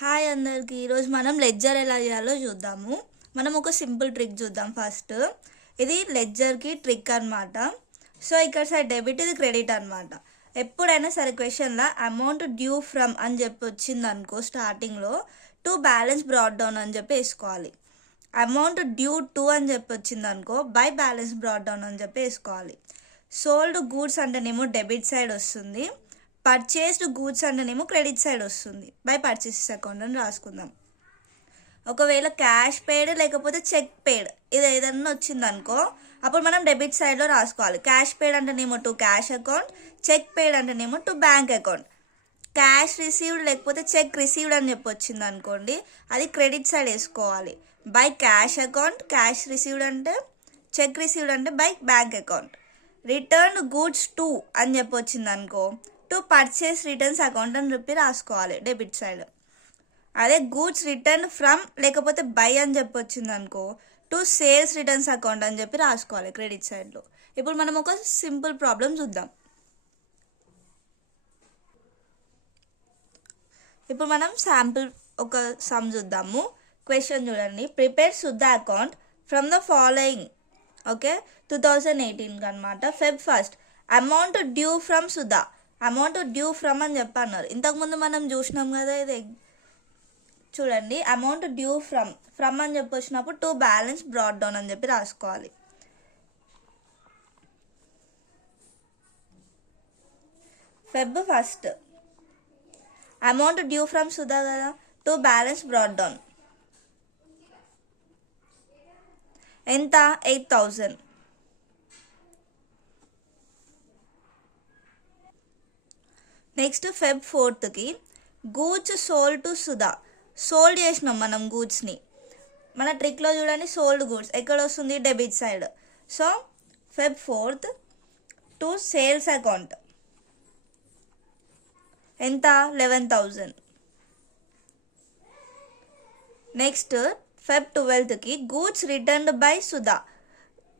Hi అందరికి. ఈరోజు మనం లెడ్జర్ ఎలా చేయాలో చూద్దాము. మనం ఒక సింపుల్ ట్రిక్ చూద్దాం. ఫస్ట్ ఇది లెడ్జర్కి ట్రిక్ అనమాట. సో ఇక్కడ సైడ్ డెబిట్, ఇది క్రెడిట్ అనమాట. ఎప్పుడైనా సరే క్వశ్చన్లో అమౌంట్ డ్యూ ఫ్రమ్ అని చెప్పి వచ్చింది అనుకో, స్టార్టింగ్లో టు బ్యాలెన్స్ బ్రాడ్ డౌన్ అని చెప్పి వేసుకోవాలి. అమౌంట్ డ్యూ టు అని చెప్పి వచ్చింది అనుకో, బై బ్యాలెన్స్ బ్రాడ్ డౌన్ అని చెప్పి వేసుకోవాలి. సోల్డ్ గూడ్స్ అంటేనేమో డెబిట్ సైడ్ వస్తుంది, పర్చేస్డ్ గూడ్స్ అంటేనేమో క్రెడిట్ సైడ్ వస్తుంది. బై పర్చేసెస్ అకౌంట్ అని రాసుకుందాం. ఒకవేళ క్యాష్ పేడ్ లేకపోతే చెక్ పేడ్ ఇది ఏదన్నా వచ్చిందనుకో, అప్పుడు మనం డెబిట్ సైడ్లో రాసుకోవాలి. క్యాష్ పేడ్ అంటేనేమో టు క్యాష్ అకౌంట్, చెక్ పేడ్ అంటేనేమో to bank account. Cash received లేకపోతే చెక్ రిసీవ్డ్ అని చెప్పి వచ్చింది అనుకోండి, అది క్రెడిట్ సైడ్ వేసుకోవాలి. By cash account, cash received అంటే, చెక్ రిసీవ్డ్ అంటే by bank account. Return goods to అని చెప్పి వచ్చింది అనుకో, టు పర్చేస్ రిటర్న్స్ అకౌంట్ అని చెప్పి రాసుకోవాలి డెబిట్ సైడ్. అదే గూడ్స్ రిటర్న్ ఫ్రమ్ లేకపోతే బై అని చెప్పి వచ్చింది అనుకో, టు సేల్స్ రిటర్న్స్ అకౌంట్ అని చెప్పి రాసుకోవాలి క్రెడిట్ సైడ్లో. ఇప్పుడు మనం ఒక సింపుల్ ప్రాబ్లం చూద్దాం. ఇప్పుడు మనం శాంపుల్ ఒక సమ్ చూద్దాము. క్వశ్చన్ చూడండి. Prepare Sudha account from the following. Okay, 2018 అనమాట. Feb 1st amount due from Sudha. Amount due from అని చెప్పన్నారు. ఇంతకుముందు మనం చూసినాం కదా, ఇది చూడండి. అమౌంట్ డ్యూ ఫ్రమ్ అని చెప్పి వచ్చినప్పుడు టు బ్యాలెన్స్ బ్రాడ్ డౌన్ అని చెప్పి రాసుకోవాలి. Feb 1st amount due from Sudha కదా, టు బ్యాలెన్స్ బ్రాడ్ డౌన్ ఎంత, 8,000. Next Feb 4th goods sold to Sudha. Sold చేసినాం మనం గూడ్స్ని. మన ట్రిక్లో చూడండి, సోల్డ్ గూడ్స్ ఎక్కడ వస్తుంది, debit side. So Feb 4th to sales account ఎంత, 11,000. Next Feb 12th goods returned by Sudha.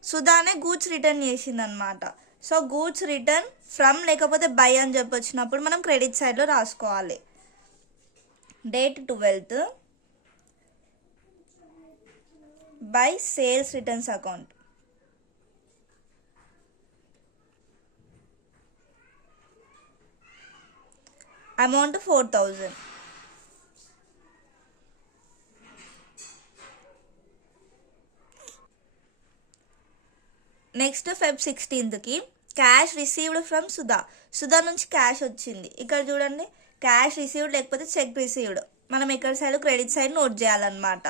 సుధానే గూడ్స్ రిటర్న్ చేసింది అనమాట. సో గూడ్స్ రిటర్న్ ఫ్రమ్ లేకపోతే బై అని చెప్పి వచ్చినప్పుడు మనం క్రెడిట్ సైడ్లో రాసుకోవాలి. Date 12th by sales returns account. Amount 4,000. Next Feb 16th cash received from Sudha. Sudha నుంచి క్యాష్ వచ్చింది. ఇక్కడ చూడండి, క్యాష్ రిసీవ్డ్ లేకపోతే చెక్ రిసీవ్డ్, మనం ఎక్కడ సైడ్ క్రెడిట్ సైడ్ నోట్ చేయాలన్నమాట.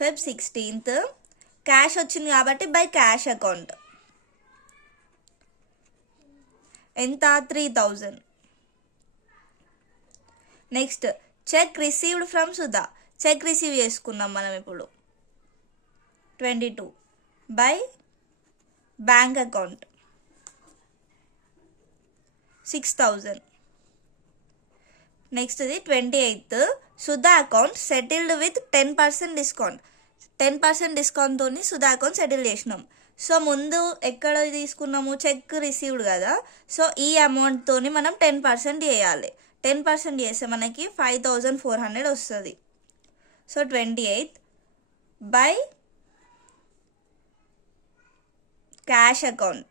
Feb 16th క్యాష్ వచ్చింది కాబట్టి బై క్యాష్ అకౌంట్ ఎంత, 3,000. Next cheque received from Sudha. Cheque receive చేసుకున్నాం మనం ఇప్పుడు, 22 by bank account 6,000. Next 28th Sudha account settled with 10% discount. 10% డిస్కౌంట్తో సుధా అకౌంట్ సెటిల్ చేసినాం. సో ముందు ఎక్కడ తీసుకున్నాము, చెక్ రిసీవ్డ్ కదా. సో ఈ అమౌంట్తో మనం 10% చేయాలి. 10% చేస్తే మనకి 5,400 వస్తుంది. సో 28 బై క్యాష్ అకౌంట్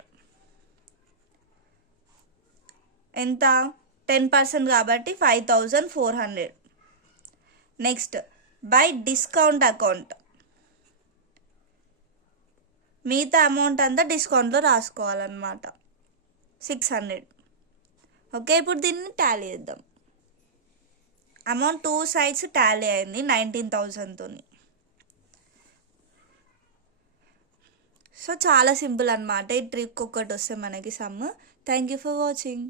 ఎంత, 10% కాబట్టి 5,400. నెక్స్ట్ బై డిస్కౌంట్ అకౌంట్, మిగతా అమౌంట్ అంతా డిస్కౌంట్లో రాసుకోవాలన్నమాట, 600. ఓకే, ఇప్పుడు దీన్ని టాలీ చేద్దాం. అమౌంట్ 2 sides టాలీ అయింది 19,000తో. సో చాలా సింపుల్ అనమాట. ఈ ట్రిక్ ఒక్కటి వస్తే మనకి some. Thank you for watching.